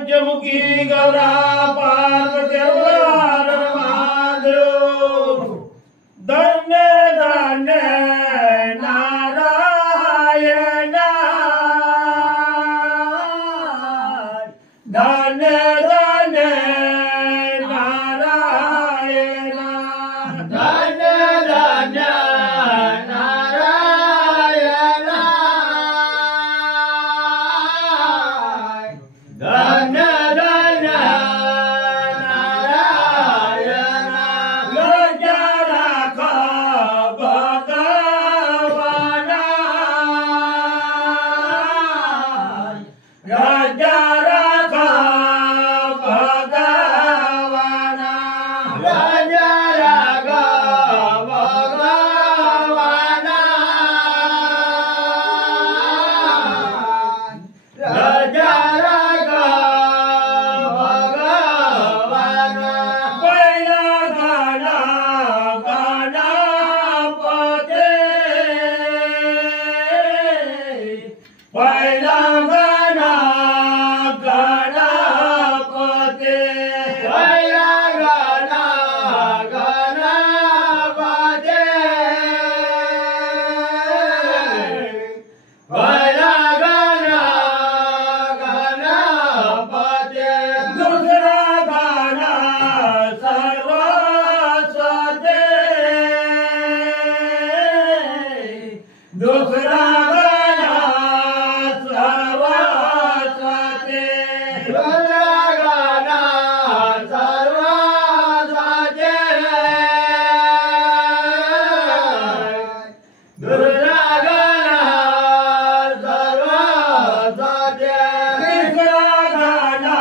पंचमुखी गौरा पार्वती महादेव धन्य धन्य नारायण धन्य धन्य नारायण धन्य धन्य नारायण धन्य धन्य नारायण गजा राखा भगवाना गजा राखा भगवाना गजा राखा भगवाना गजा राखा भगवाना पहिला गाणा गणपती पहिला गाणा गणपती पहिला गाणा गणपती पहिला गाणा गणपती दुसरा गाणा सरस्वती दुसरा गाणा सरस्वती दुसरा गाणा सरस्वती दुसरा गाणा सरस्वती तिसरा गाणा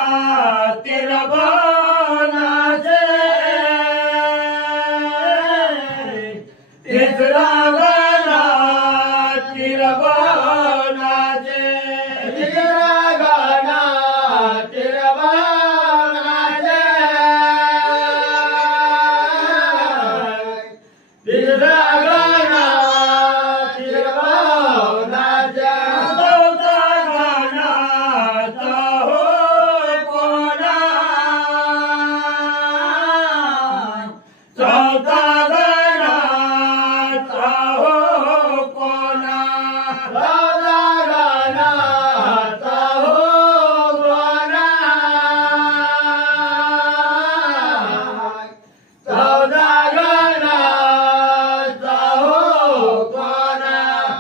तिरभुवनाचे तिसरा गाणा तिरभुवनाचे तिसरा गाणा तिरभुवनाचे तिसरा गाणा तिरभुवनाचे चौथा गाणा चाहो कोणा चौथा गाणा चाहो कोणा चौथा गाणा चाहो कोणा चौथा गाणा चाहो कोणा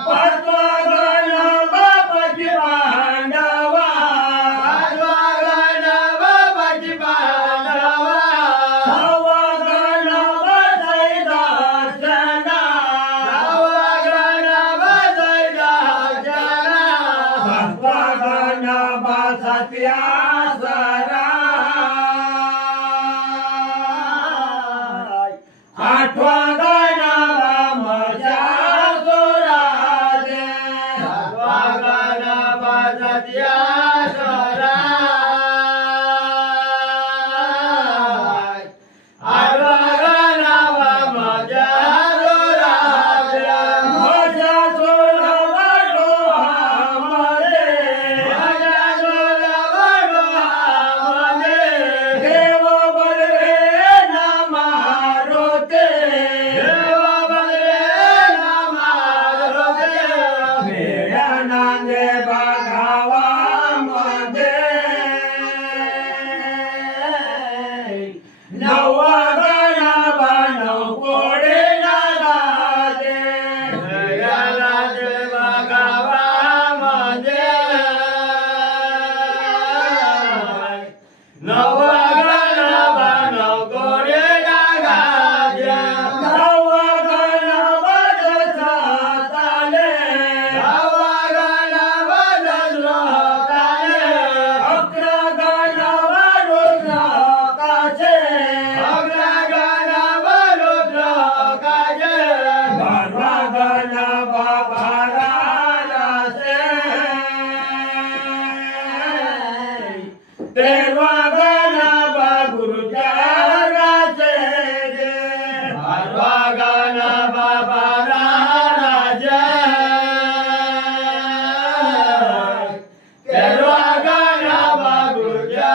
पाचवा गाणा बाबाची पांडवा पाचवा गाणा बाबाची पांडवा सहावा गाणा बसाई दर्शना सहावा गाणा बसाई दर्शना सातवा गाणा बसाती आसरा आठवा गाणा रामाच्या सुराजे सातवा गाणा बसाती आसरा आठवा गाणा रामाच्या सुराजे माझ्या सोनावडो आमले माझ्या सोनावडो आमले देव बलवे ना मारोते देव बलवे ना मारोते मेळ्या नांदे बागावामध्ये नववा गाणा बाणव कोडे नागाजे मेळ्या नांदे बागावामध्ये नववा गाणा बाणव कोडे नागाजे नववा गाणा बजत राहताले नववा गाणा बजत राहताले अकरा गाणा वाढून राहताचे अकरा गाणा वाढून राहताचे बारवा गाणा बाबा राजाचे तेरवा गाणा बागुरुच्या राजे बारवा गाणा बाबा राजा तेरवा गाणा बागुरुच्या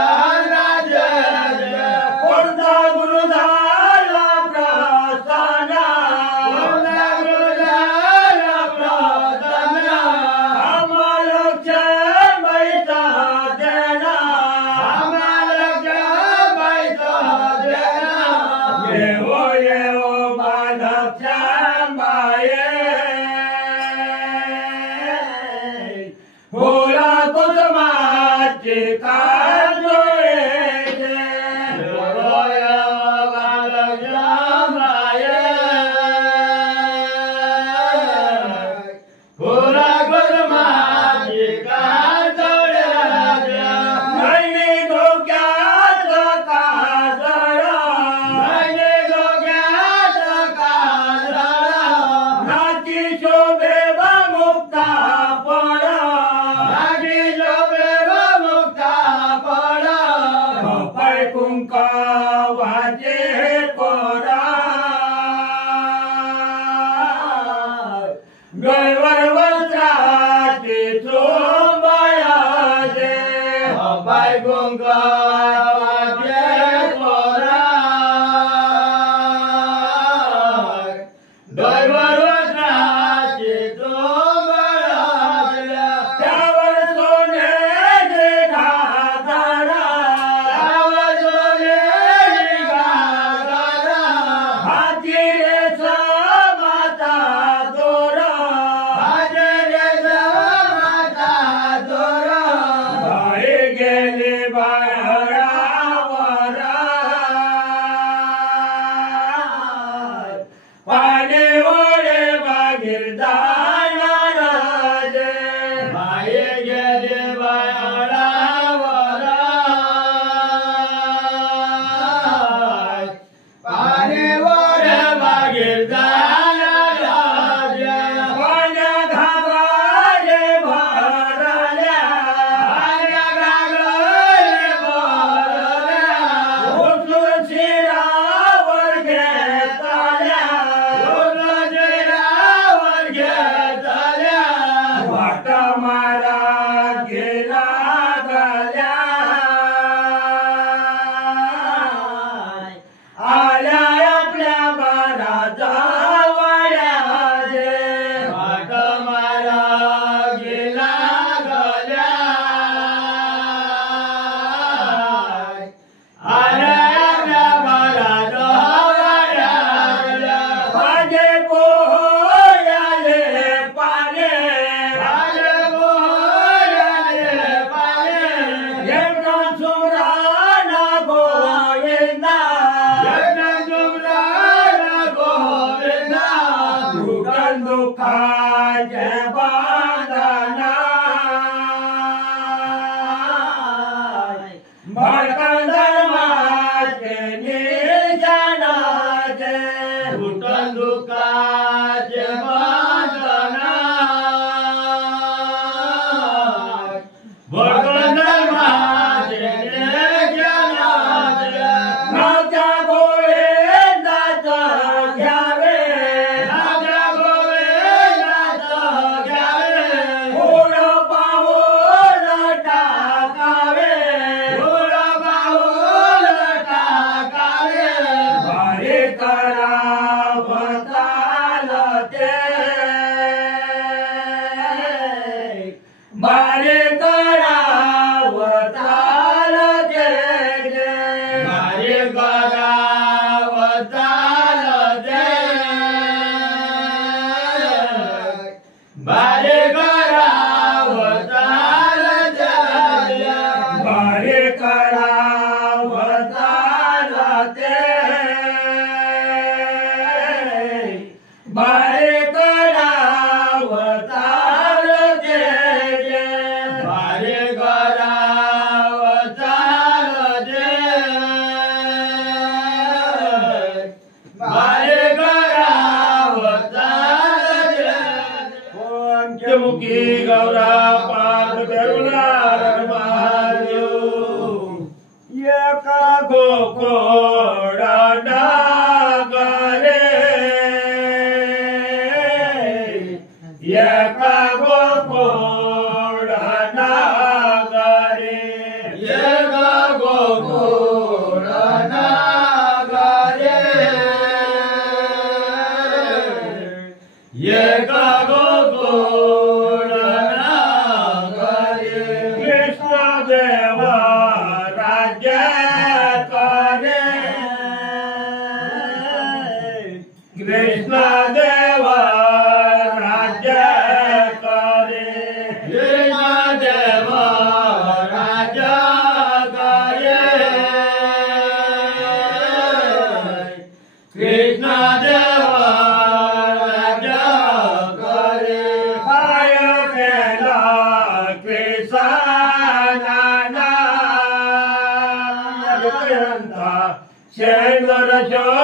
Hare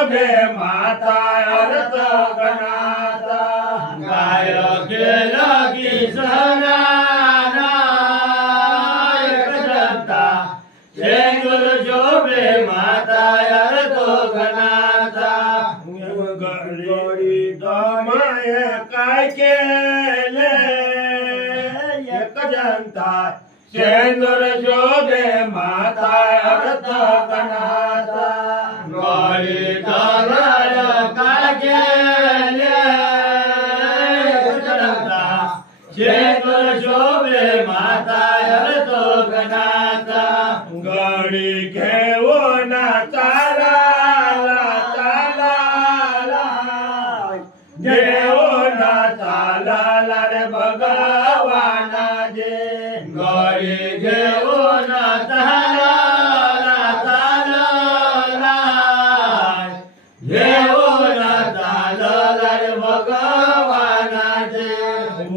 शोभे माता अर्थ गणाचा काय केलं की सणाना एकजंता शेंगुर शोभे माता अर्थ गणाचा गडी दमाय काय केले एकजंता शेंदूर शोभे माता अर्थ गणाचा गडी दमाय काय केले एकजंता शेंदूर शोभे माता अर्थ गणाचा गडी घेऊन चाला देऊन चालला रे भगवाना जे गडी घेऊन चालला घेऊन चालला रे भगवाना जे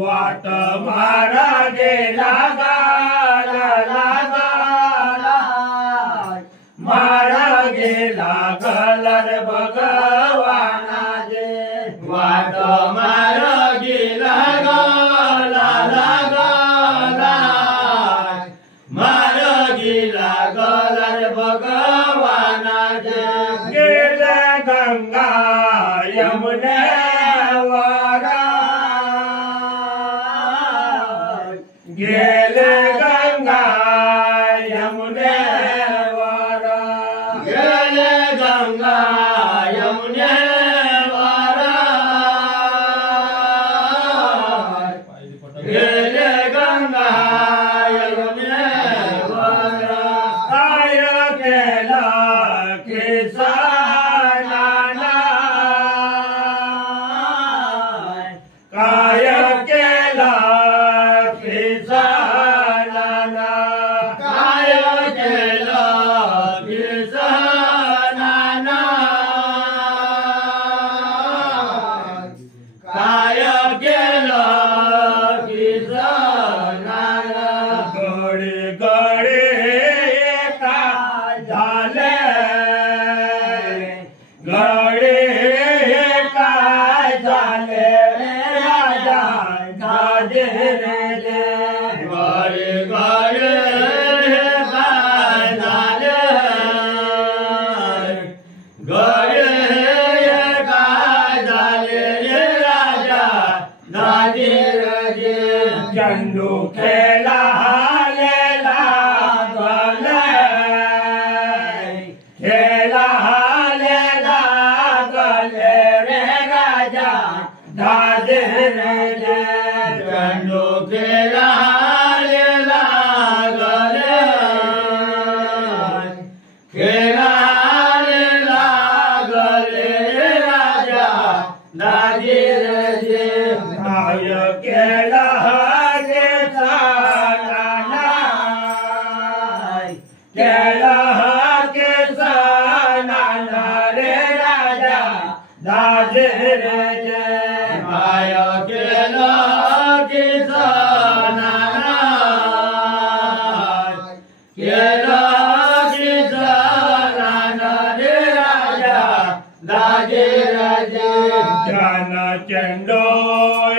वाट मारा गेला मारा गेला गला रे भगवाना जे वाट मारा गेला मारा गेला गला रे भगवाना जे गेले गंगा यमुने वारा गेले गंगा यमुने वारा गेले गंगा यमुने गेले गंगा यमुने वारा काय केला किसानाना काय केला किसानाना काय केला किसानाना काय केला गडे गडे काय झाले गडे काय झाले राजा गाजे रे गडे गडे काय झाले गडे काय झाले राजा गाजे रे चंदू खेला दादे रे चंदू खेला लागले खेला लागले राजा दादी रे नाय केला गे साना केला गे साना रे राजा दादे रे काय केला किसानाना केला किसानाना रे राजा दाजे राजे जन चंदो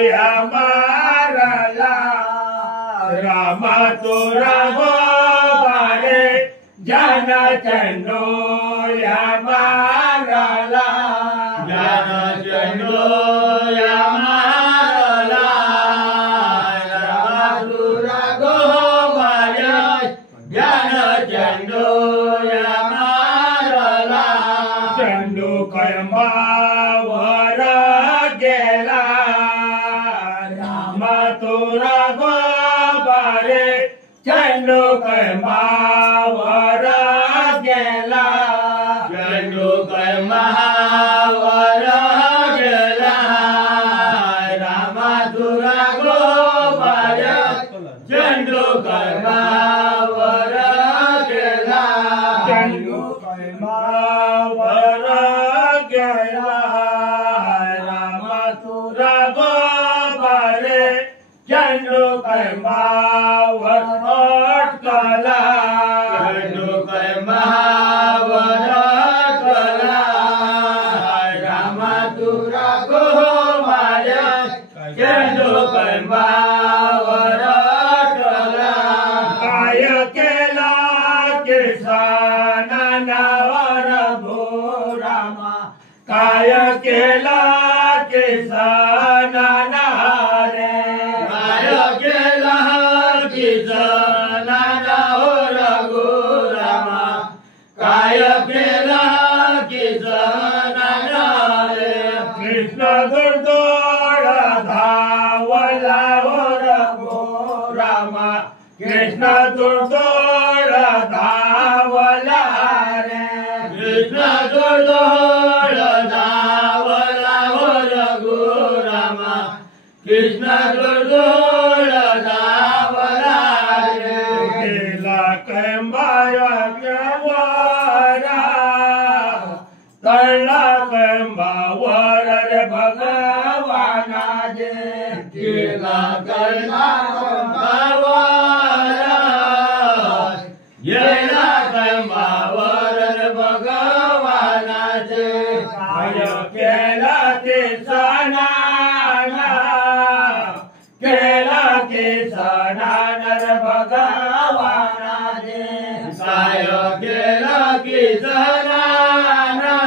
या मारला रामा तुरा बारे जन चंदो या मारला जन चंदो या मारला रामा तुरा बारे जन चंदो या मारला चंदू कळंबावर गेला रामा तुरा बारे चंदू कळंबावर गेला चंदू कळंबावर गेला रामा तुरा बारे चंदू कळंबावर गेला चंदू कळंबावर गेला रामा तुरा बारे चंदू कळंबावर अटकला चंदू कळंबावर अटकला किसनाना हो रघुरामा काय केलं किसनाना रे कृष्ण दुर्दोळ धावला हो रघुरामा कृष्ण दुर्दोळ धावला रे कृष्ण दुर्दोळ धावला हो रघुरामा कृष्ण दुर्दोळ धावला रे गेला कैंबाया केवरा तळला कैंबावर रे भगवाना जे गेला कैंबा येला कैंबावर रे भगवानाचे काय केला ते सणाना केला ते सणानर भगवानाचे काय केला की सणाना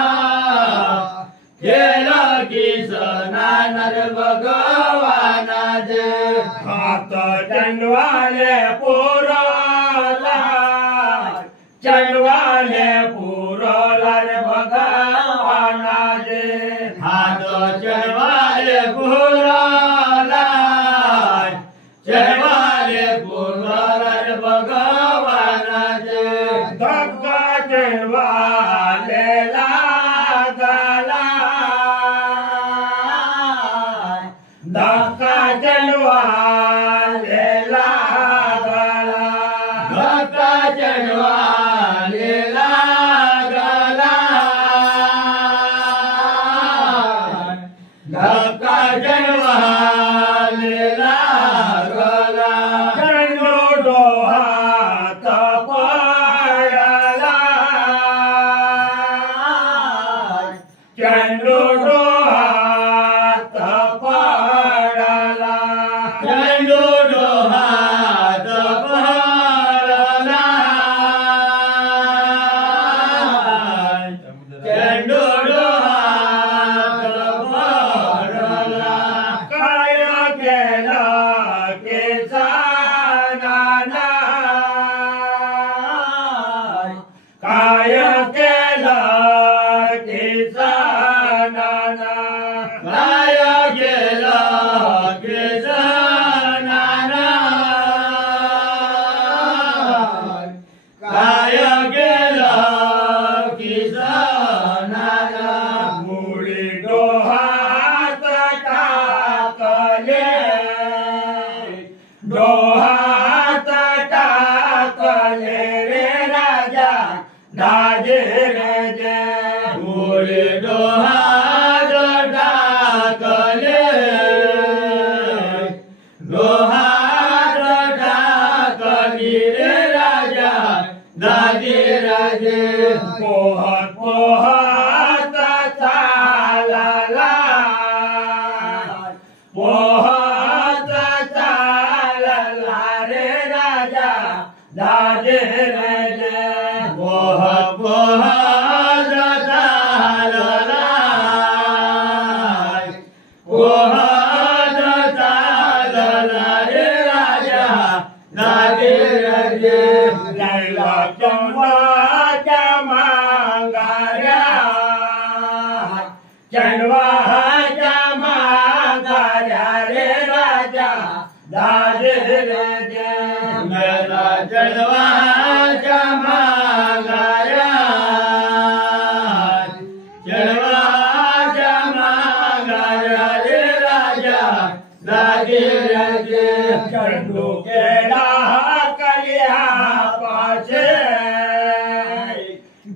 केला की सणानर भगवानाचे हात चंडवाले पुरला चंडवाले पुरला रे भगवानाचे हात चंडवाले पुरला चंडवाले पुरला रे भगवानाचे धक्का चंडवाले लागला धक्का चंडवाले लागला धक्का चंडवाले लागला धक्का चंडवाले लागला चंडू डोहात पडला चंडू डोहात पडला चंडू डोहात पडला चंडू डोहात पडला काय केलं केसानाना काय केलं केसानाना काय केलं केसानाना काय केलं किसनाना मुळी डोहात टाकले डोहात टाकले रे राजा दाजे राजा मुळी डोहात टाकले डोहात टाकली रे राजा दाजे राजे पोहत पोहत चालला पोहत चालला रे राजा दाजे राजे पोहत पोहत चालला पोहत चालला रे राजा दाजे राजे लैला चंद्वाच्या मांगाऱ्या चंद्वाच्या मांगाऱ्या रे राजा दाजे राजे लैला चंद्वाच्या मांगाऱ्या चंद्वाच्या मांगाऱ्या रे राजा दाजे राजे चंडू केला कलिया पाचे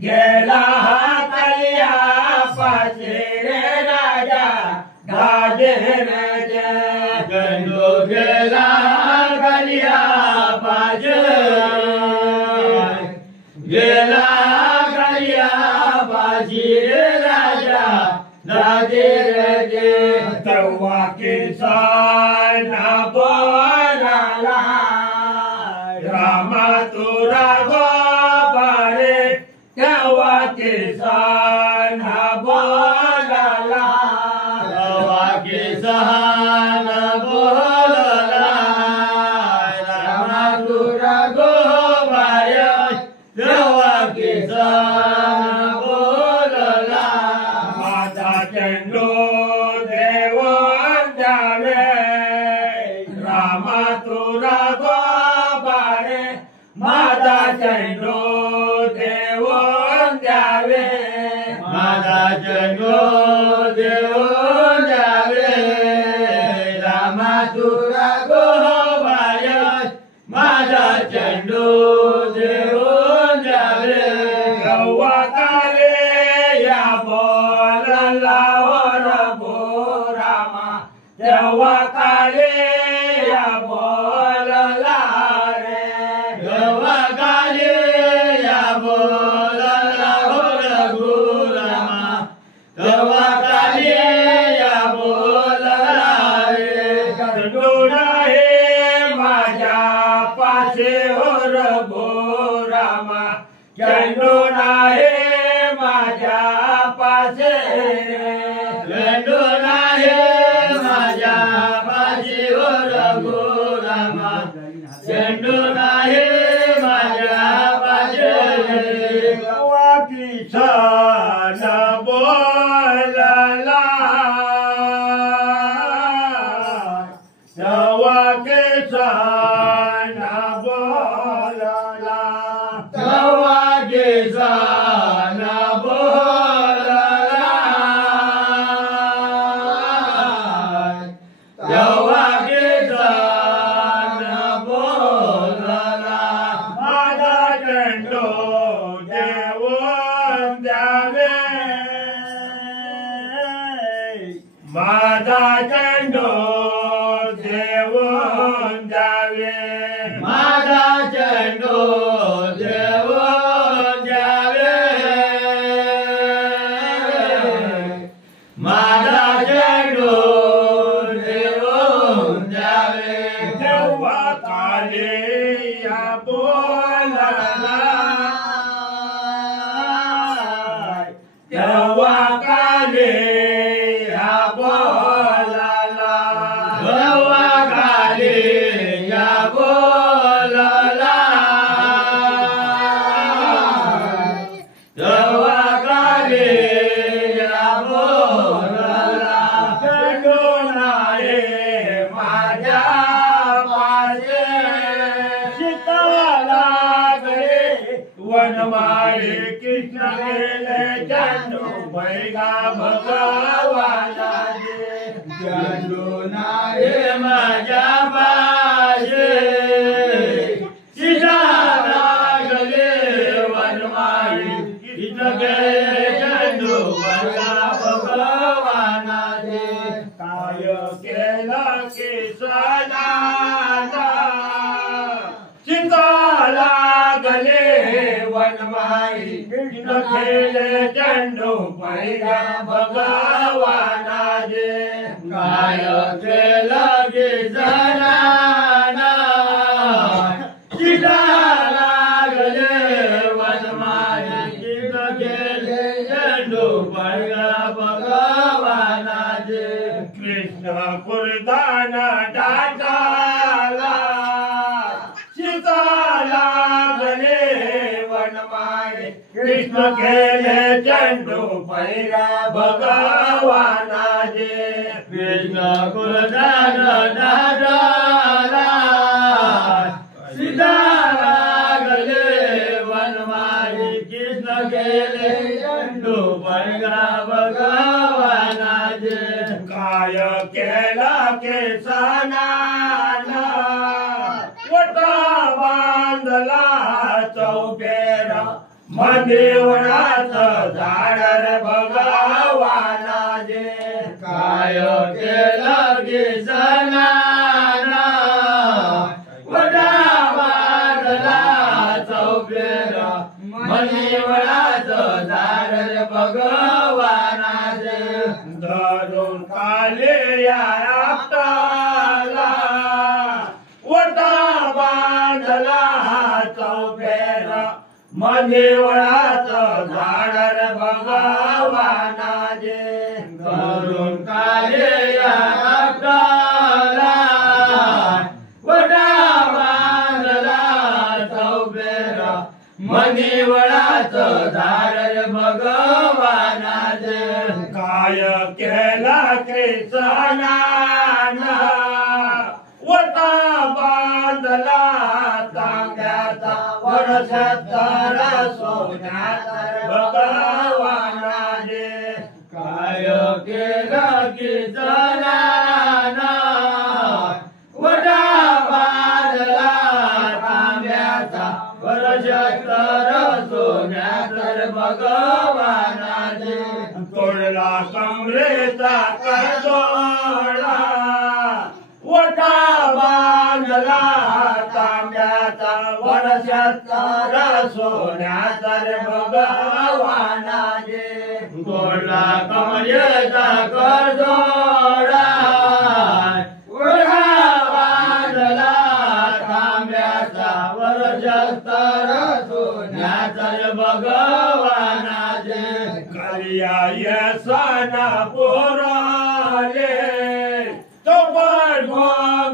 गेला कलिया पाचे रे राजा दाजे राजे चंडू गेला कलिया पाचे गेला कलिया पाची रे राजा दाजे राजे तेव्हा किसान बोलाला रामा तुरा गोबारे तेव्हा किसान बोलाला तेव्हा किसान बोलाला रामा तुरा गोबाय तेव्हा किसन बोलला माझा चेंडू देऊन द्यावे रामा तुरा गोबारे माझा चेंडू देऊन द्यावे माझा चेंडू देऊन द्यावे रामा तुरा गोबाय माझा चेंडू देऊन द्यावे गव्वा काले या बोलला वर रामा तेव्हा काले या बोलला रे गव्वा काले या बोलला वर रामा तेव्हा काले या बोलला रे चेंडू नाही माझ्या पासे वर रामा चेंडू नाही माझ्या पासे चेंडू नाही माझ्या पासे वर रामा चेंडू नाही माझ्या पासे गव्हा किसन बोलला तेव्हा किसन बोलला तेव्हा किसन बोलला तेव्हा किसन बोलला माझा चेंडू देऊन द्यावे माझा चेंडू देऊन द्यावे माझा चेंडू देऊन द्यावे माझा चेंडू देऊन द्यावे तेव्हा काले या बोलला तेव्हा काले या बोलला तेव्हा काले या बोलला तेव्हा काले या बोलला चेंडू नाही माझ्या पासे सीताला गळे वनमाळे कृष्ण गेले चेंडू बैगा भगवाना दे चेंडू नाही माझ्या पासे सीताला गळे वनमाळे कृष्ण गेले चेंडू बैगा भगवाना दे काय केलं किसना सीताला गले वनमाळी कृष्ण खेळे चेंडू बैगा भगवाना दे काय केलं किसना सीताला गले वनमाळी कृष्ण खेळे चेंडू बैगा भगवाना दे कृष्ण कुर्दान टाकाला सीताला गले वनमाळे कृष्ण खेळे चेंडू बैगा भगवाना दे कृष्ण कुर्दान टाकाला सीताला गले वनमाळे कृष्ण खेळे चेंडू बैगा भगवाना दे काय केला केसना वटा बांधला चौफेर मदेवळाचं झाड रे भगवाना दे काय केलं किसना वटा बांधला चौफेर मदेवळाचं झाड रे भगवाना दे धरून काले या आपटाला वटा बांधला चौफेर मदेवळाचं झाड रे भगवाना दे धरून काले या आपटाला वटा बांधला मनिवळाचं झाड रे भगवानाचे काय केला कृष्णाना वटा बांधला तांब्याचा वर्षातर सोन्याचा भगवानाचे काय केला कृष्णाना वटा बांधला तांब्याचा वर्षातर सोन्याचा भगवानाचे तोडला कमरेचा करदोडा वटा बांधला तांब्याचा वर्षातर सोन्याचा भगवानाचे तोडला कमरेचा करदोडा वटा बांधला तांब्याचा वर्षातर सोन्याचा भगवानाचे कलिया यसाना पोराले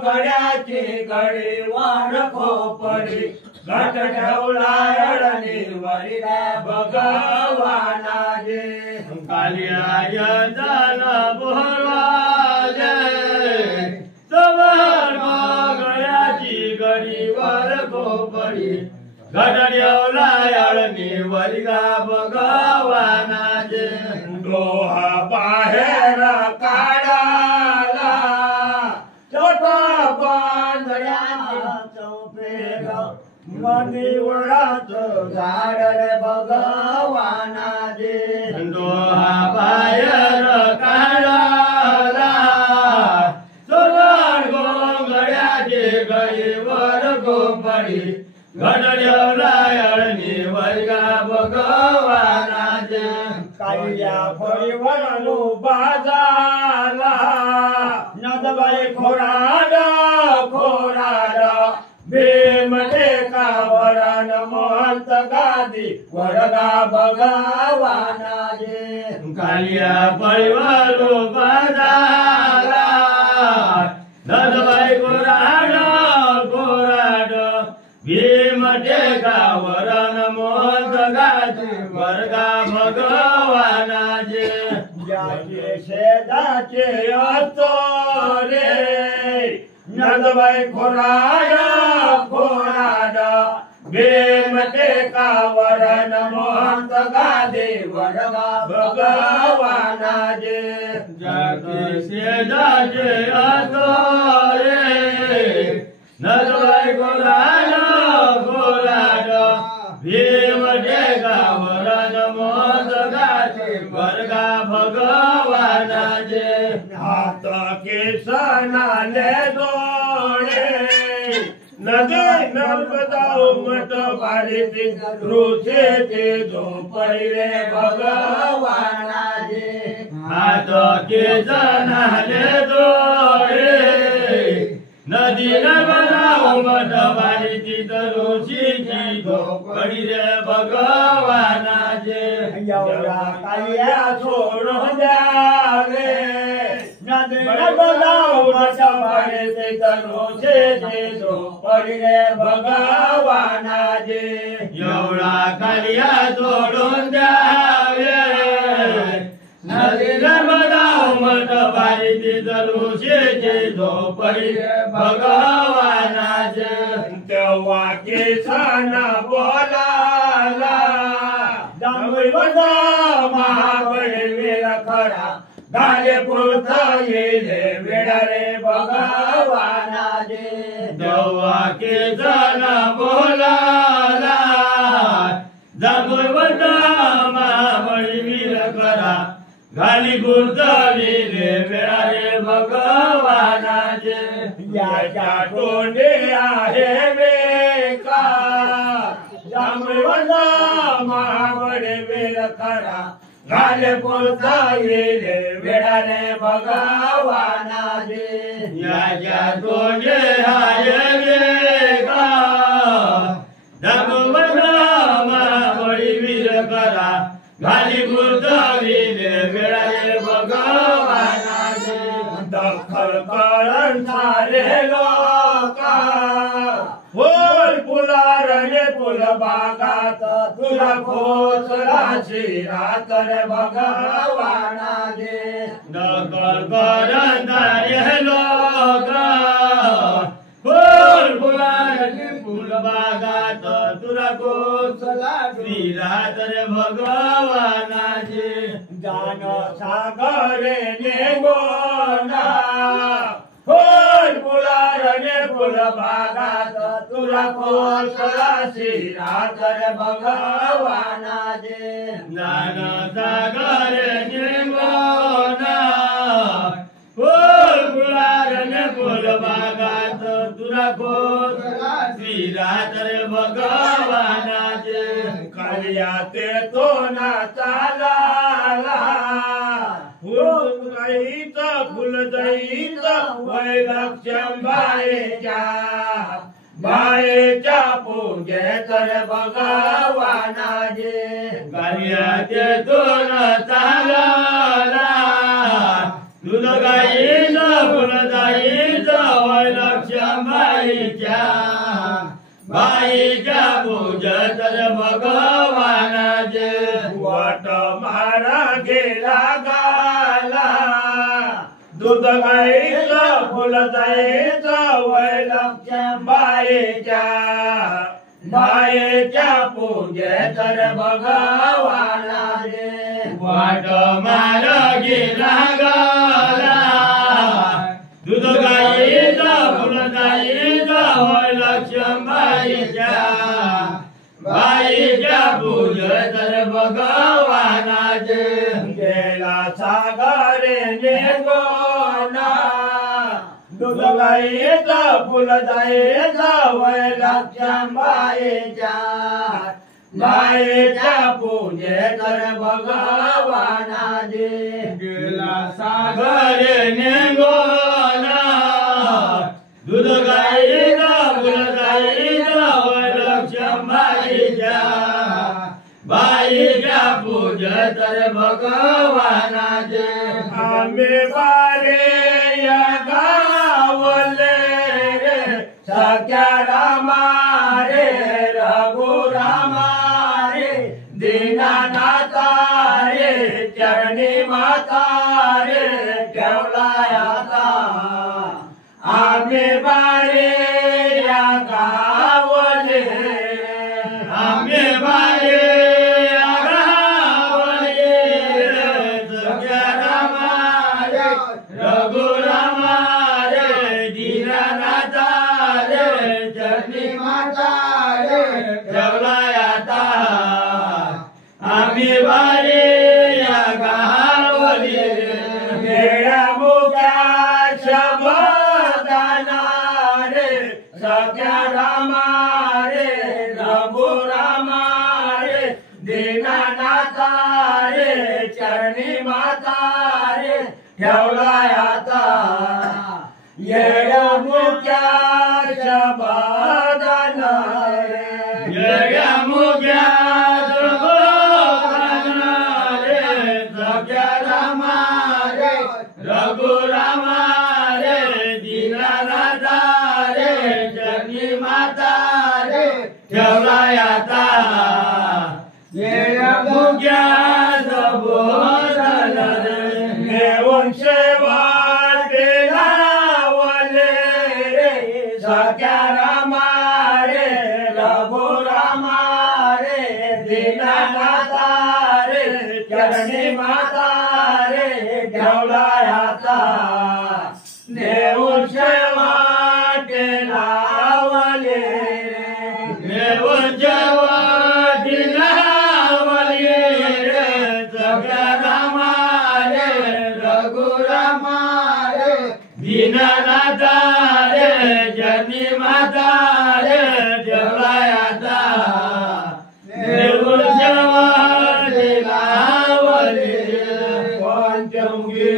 घड्याची घडी वार खोपडी घट ठेवला अडणी वरिला भगवानाचे कालिया झाला बोलाले घड्याची घडी वार खोपडी घट ठेवला अडणी वरिला भगवानाचे डोहा बाहेर काढाला मनिवळाचं झाड रे भगवानाचे डोहा बाहेर काढला सोनार गोंगड्याचे गळीवर गोंपडी घडवला अळणी वर्गा भगवानाचे कालिया फळीवर बाजाला नदबाई खोराड खोराड भीमटे कावरण महंत गादी वरगा भगवानाचे कालिया फळीवर बाजाला नदबाई खोराड खोराड भीमटे कावरण महंत गादी वरगा भगवानाचे ज्याचे शेजाचे असो रे नदबाई खोराड खोराड भीमटे कावरण महंत गादी वरगा भगवानाचे ज्याचे शेजाचे असो रे नदबाई खोराड खोराड भीमटे कावरण महंत गादी वरगा भगवानाचे हात केसनाले जोडे नदी नर्मदा उमट पारिती ऋषेचे झोपडी रे भगवानाचे हात केसनाले जोडे नदी नर्मदा उमट पारिती ऋषीची झोपडी रे भगवानाचे एवढा कालिया सोडून द्यावे नदी नर्मदा उमट पारिती ऋषीची झोपडी रे भगवानाचे एवढा कालिया सोडून द्यावे नदी नर्मदा उमट पारिती ऋषीची झोपडी रे भगवानाचे तेव्हा केसाना बोलाला महाबळीवीर खरा घाले पुरत येले वेडा रे भगवानाचे तेव्हा केसाना बोलाला जागवत महाबळीवीर खरा घाली गुरदलेले वेळा रे भगवानाचे याच्या तोंडे आहे वेका जांभळीवरला महाबळीवीर खरा घाले पुरता येले वेळा रे भगवानाचे याच्या तोंडे आहे वेका जांभळीवरला महाबळीवीर खरा घाली गुरदलेले वेळा रे भगवानाचे दखल करण सारे लोका बोल पुलारले फुलबागात तुला खोचला शिरात रे भगवाना दे नकल करणारे लोक फुलबागात तुला खोचला शिरात रे भगवाना दे जान सागरे निघोना फुलारने फुलबागात तुला खोचला शिरात रे भगवाना दे ज्ञान सागरे निघोना फुलारने फुलबागात तुला खोचला शिरात रे भगवाना दे कार्याते तो ना चालाला फुलदईच वैलक्षम बायेच्या पूजेत रे भगवाना दे कार्याचे दोन चालला दूध गाईचं फुलदईचं वैलक्षम बाईच्या पूजेत रे भगवाना दे वाट मारा गेला गाला दूध गाईचं फुलदईचं वैलक्षम बाईच्या पूजेत रे भगवाना दे वाट मारा गेला गाला दूध गाईचं फुलदईचं वैलक्षम बाईच्या पूजेत रे भगवाना दे गेला सागरे निघोना दूध गाईचं फुलदईचं वैलक्षम बाईच्या पूजेत रे भगवाना दे गेला सागरे निघोना दूध गाईचं फुलदईचं वैलक्षम बाईच्या पूजेत रे भगवाना दे आम्ही बारे या गावले रे सख्या रामा रे रघुरामा रे दीनानाथा रे चरणी माता रे ठेवलाय आता आम्ही बारे या गावले आम्ही बारे रघुरामा रे दीनानाथा रे चरणी माता रे ठेवलाय आता आम्ही बारे या गावले गेल्या मुख्या शब्दाना रे सख्या रामा रे रघुरामा रे दीनानाथा रे चरणी माता रे ठेवलाय आता येड्या मुख्या शब्दान रे येड्या मुख्या शब्दान रे सख्या रामा रे रघुरामा रे दीनानाथा रे चरणी माता रे ठेवलाय आता येड्या मुख्या शब्दान रे सेवा लावले रे सख्या रामा रे रघुरामा रे दीनानाथा रे चरणी माता रे ठेवलाय आता देऊन सेवा लावले देऊन सेवा लावले रे सख्या रामा रघुरामा रे दीनानाथा रे चरणी माता रे ठेवलाय आता देऊळ लावले पंचमुखी